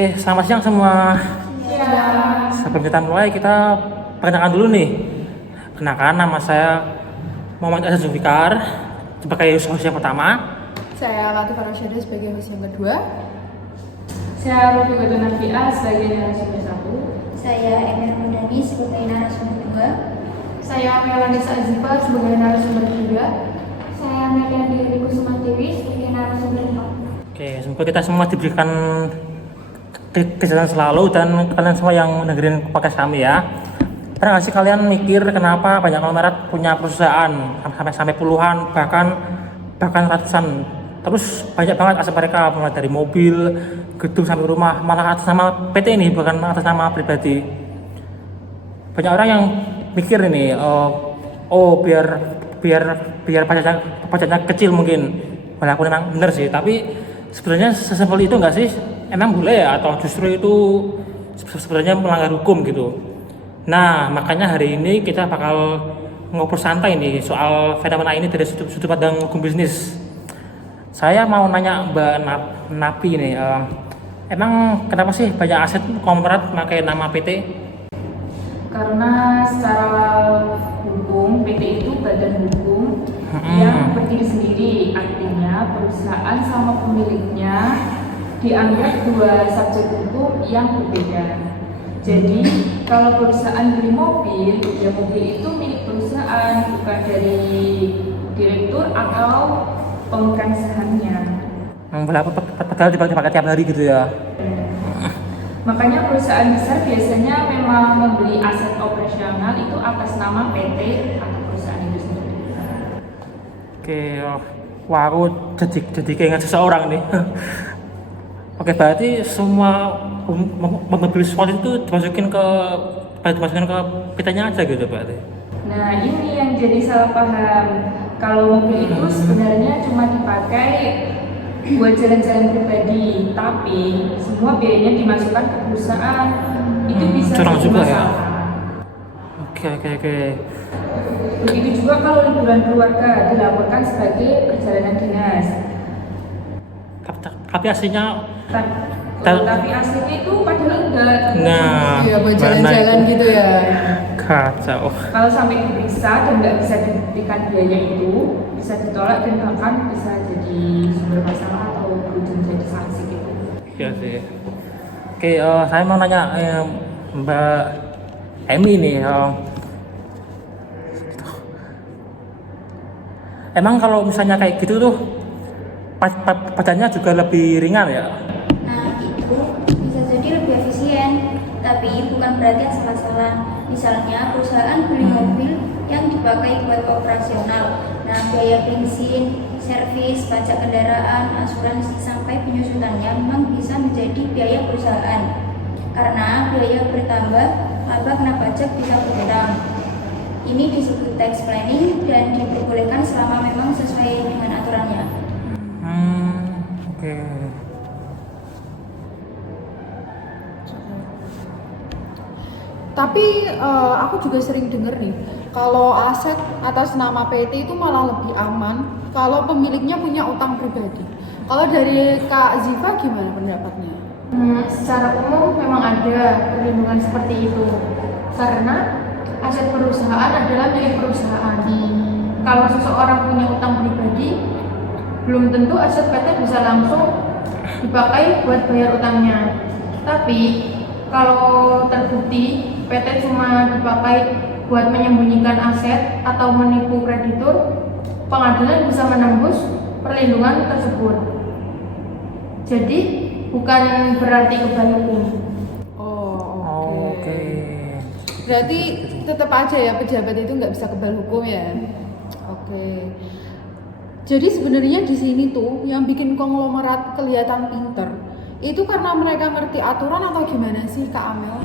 Oke, selamat siang semua. Ya. Sebelum kita mulai, kita perkenalkan dulu nih. Kenalkan, nama saya Muhammad Azhar Zulfikar sebagai host yang pertama. Saya Latifah Rasyada sebagai host yang kedua. Saya Rufi Gatu Nafi'ah sebagai narasumber 1. Saya Emir Mudani sebagai narasumber 2. Saya Melanisa Azifah sebagai narasumber 3. Saya Melian Dewi Kusuma Dewi sebagai narasumber 4. Oke, semoga kita semua diberikan kesehatan selalu dan kalian semua yang dengerin podcast kami ya. Pernah nggak sih kalian mikir kenapa banyak konglomerat punya perusahaan sampai puluhan bahkan ratusan, terus banyak banget aset mereka, mulai dari mobil, gedung sampai rumah, malah atas nama PT ini bukan atas nama pribadi. Banyak orang yang mikir ini biar pajaknya kecil mungkin. Walaupun memang benar sih, tapi sebenarnya sesimpel itu nggak sih? Emang boleh ya, atau justru itu sebenarnya melanggar hukum gitu? Nah, makanya hari ini kita bakal ngobrol santai nih soal fenomena ini dari sudut pandang hukum bisnis. Saya mau nanya Mbak Napi nih, emang kenapa sih banyak aset konglomerat pakai nama PT? Karena secara hukum PT itu badan hukum yang berdiri sendiri, artinya perusahaan sama pemiliknya dianggap dua subjek hukum yang berbeda. Jadi kalau perusahaan beli mobil, ya mobil itu milik perusahaan, bukan dari direktur atau pemegang sahamnya. Padahal dipakai tiap hari gitu ya. Makanya perusahaan besar biasanya memang membeli aset operasional itu atas nama PT atau perusahaan itu sendiri. Oke, wah aku jadi keinget seseorang nih. Oke, berarti semua mobil sport itu dimasukin ke PT-nya aja gitu berarti. Nah, ini yang jadi salah paham. Kalau mobil itu sebenarnya cuma dipakai buat jalan-jalan pribadi, tapi semua biayanya dimasukkan ke perusahaan. Itu bisa curang jadi juga ya. masalah. Oke. Begitu juga kalau liburan keluarga dilaporkan sebagai perjalanan dinas. Tapi aslinya Tapi aslinya itu padahal enggak. nah, Iya, buat jalan-jalan gitu ya. kacau. Kalau sampai diperiksa dan nggak bisa diberikan biaya itu, bisa ditolak dan bahkan bisa jadi sumber masalah atau berujung jadi sanksi gitu. Iya sih. Oke, saya mau nanya Mbak Emi nih. Emang kalau misalnya kayak gitu tuh pajaknya juga lebih ringan ya? Nah, itu bisa jadi lebih efisien, tapi bukan berarti asal-asalan. Misalnya perusahaan beli mobil yang dipakai buat operasional. Nah, biaya bensin, servis, pajak kendaraan, asuransi sampai penyusunannya memang bisa menjadi biaya perusahaan. Karena biaya bertambah, maka kena pajak bisa berkurang. Ini disebut tax planning dan diperbolehkan selama memang sesuai dengan aturannya. Oke. Tapi aku juga sering denger nih, kalau aset atas nama PT itu malah lebih aman kalau pemiliknya punya utang pribadi. Kalau dari Kak Ziva gimana pendapatnya? Secara umum memang ada perlindungan seperti itu karena aset perusahaan adalah milik perusahaan. Kalau seseorang punya utang pribadi, belum tentu aset PT bisa langsung dipakai buat bayar utangnya. Tapi kalau terbukti PT cuma dipakai buat menyembunyikan aset atau menipu kreditur, pengadilan bisa menembus perlindungan tersebut. Jadi bukan berarti kebal hukum. Oke. Berarti tetap aja ya pejabat itu nggak bisa kebal hukum ya. Oke. Jadi sebenarnya di sini tuh yang bikin konglomerat kelihatan pinter itu karena mereka ngerti aturan atau gimana sih Kak Amel?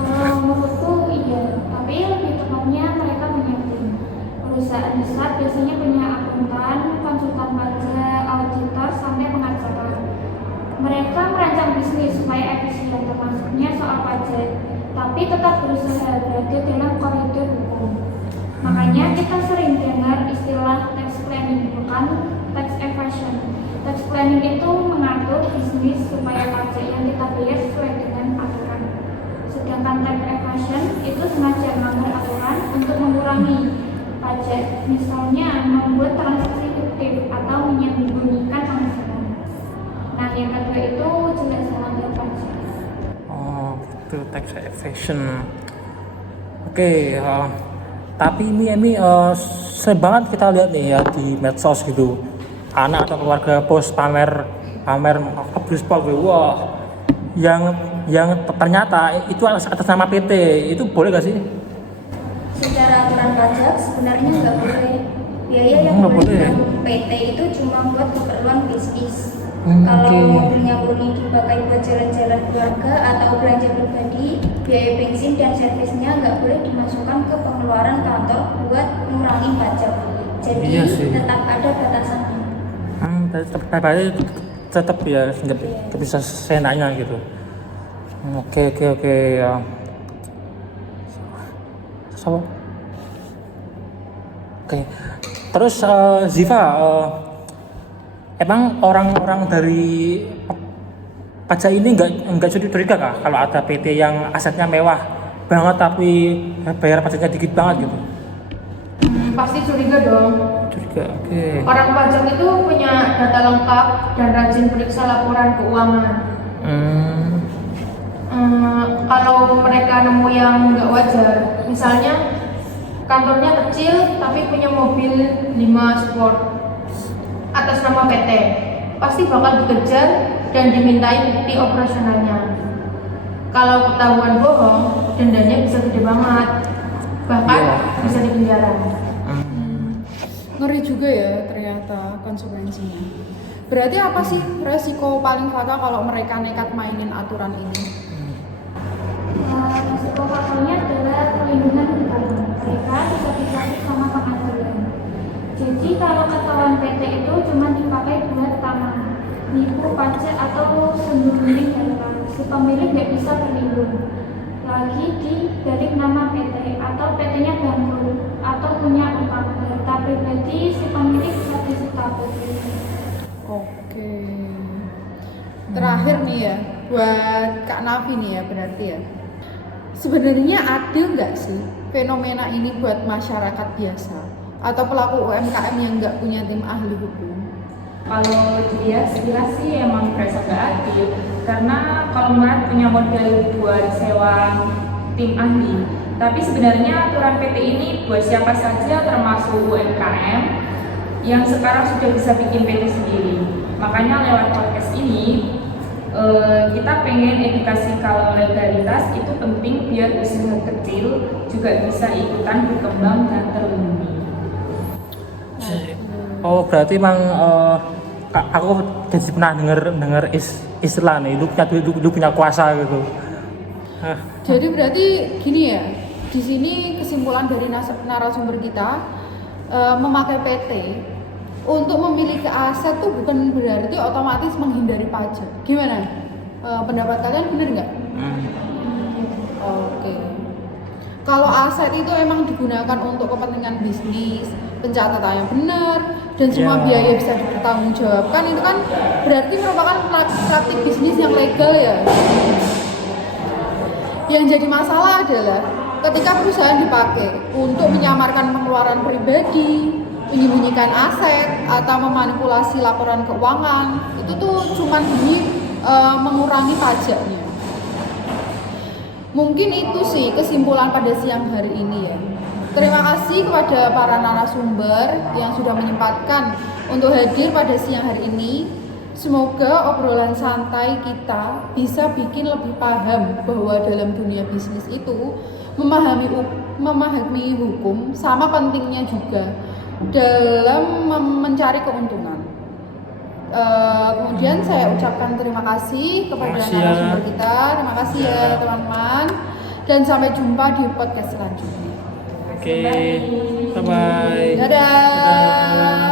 Kalau menurutku iya, tapi lebih tepatnya mereka mengerti. Perusahaan besar biasanya punya akuntan, konsultan pajak, auditor, sampai pengacara. Mereka merancang bisnis supaya efisien, termasuknya soal pajak, tapi tetap berusaha berada dalam koridor hukum. Makanya kita sering dengar istilah tax planning, bukan tax evasion. Tax planning itu mengatur bisnis supaya pajak yang kita mengurangi pajak, misalnya membuat transaksi fiktif atau menyembunyikan penghasilan. Nah, yang kedua itu jelas melanggar pajak. Oh, itu tax evasion. Oke, tapi ini sering banget kita lihat nih ya di medsos gitu, anak atau keluarga post pamer Bluespol gitu. Wah, yang ternyata itu atas nama PT, itu boleh gak sih? Secara aturan pajak sebenarnya nggak boleh. Biaya yang Nggak boleh boleh. ditanggung PT itu cuma buat keperluan bisnis. Oke. Kalau mobilnya murni dipakai buat jalan-jalan keluarga atau belanja pribadi, biaya bensin dan servisnya nggak boleh dimasukkan ke pengeluaran kantor buat ngurangin pajak. Jadi Iya sih. tetap ada batasannya. Tetap ya nggak bisa seenaknya gitu. Oke ya. So, oke. Terus Ziva, emang orang-orang dari pajak ini nggak curiga kah kalau ada PT yang asetnya mewah banget tapi bayar pajaknya dikit banget gitu? Pasti curiga dong. Curiga, oke. Orang pajak itu punya data lengkap dan rajin periksa laporan keuangan. Kalau mereka nemu yang nggak wajar, misalnya kantornya kecil tapi punya mobil 5 sport atas nama PT, pasti bakal dikejar dan dimintai bukti operasionalnya. Kalau ketahuan bohong, dendanya bisa gede banget, bahkan bisa dipenjara. Ngeri juga ya ternyata konsekuensinya. Berarti apa sih resiko paling fatal kalau mereka nekat mainin aturan ini? Risiko fatalnya adalah perlindungan hukum. Mereka bisa dikasih sama pengadilan. Jadi kalau ketahuan PT itu cuma dipakai buat keamanan, nipu pajak atau sembunyi data, si pemilik nggak bisa berlindung. Lagi di dari nama PT atau PT-nya bangkrut atau punya utang data pribadi, si pemilik bisa disita polisi. Oke. Terakhir nih ya, buat Kak Nafi nih ya berarti ya. Sebenarnya adil nggak sih fenomena ini buat masyarakat biasa atau pelaku UMKM yang nggak punya tim ahli hukum? Kalau dia jelas sih emang berasa nggak adil, karena kalau Mat punya modal buat sewa tim ahli, tapi sebenarnya aturan PT ini buat siapa saja termasuk UMKM yang sekarang sudah bisa bikin PT sendiri. Makanya lewat podcast ini kita pengen edukasi kalau legalitas itu penting biar usaha kecil juga bisa ikutan berkembang dan terlindungi. Oh, berarti emang aku jadi pernah dengar istilah nih, lu punya kuasa gitu. Jadi berarti gini ya, di sini kesimpulan dari narasumber kita, memakai PT untuk memiliki aset tuh bukan berarti otomatis menghindari pajak. Gimana? Pendapat kalian benar nggak? Oke. Kalau aset itu emang digunakan untuk kepentingan bisnis, pencatatan yang benar, dan semua biaya bisa dipertanggungjawabkan, itu kan berarti merupakan praktik bisnis yang legal ya. Yang jadi masalah adalah ketika perusahaan dipakai untuk menyamarkan pengeluaran pribadi, menyembunyikan aset, atau memanipulasi laporan keuangan, itu tuh cuma demi mengurangi pajaknya. Mungkin itu sih kesimpulan pada siang hari ini ya. Terima kasih kepada para narasumber yang sudah menyempatkan untuk hadir pada siang hari ini. Semoga obrolan santai kita bisa bikin lebih paham bahwa dalam dunia bisnis itu memahami hukum sama pentingnya juga dalam mencari keuntungan. Kemudian saya ucapkan terima kasih kepada narasumber kita. Terima kasih ya teman-teman. Dan sampai jumpa di podcast selanjutnya. Oke, bye-bye. Dadah.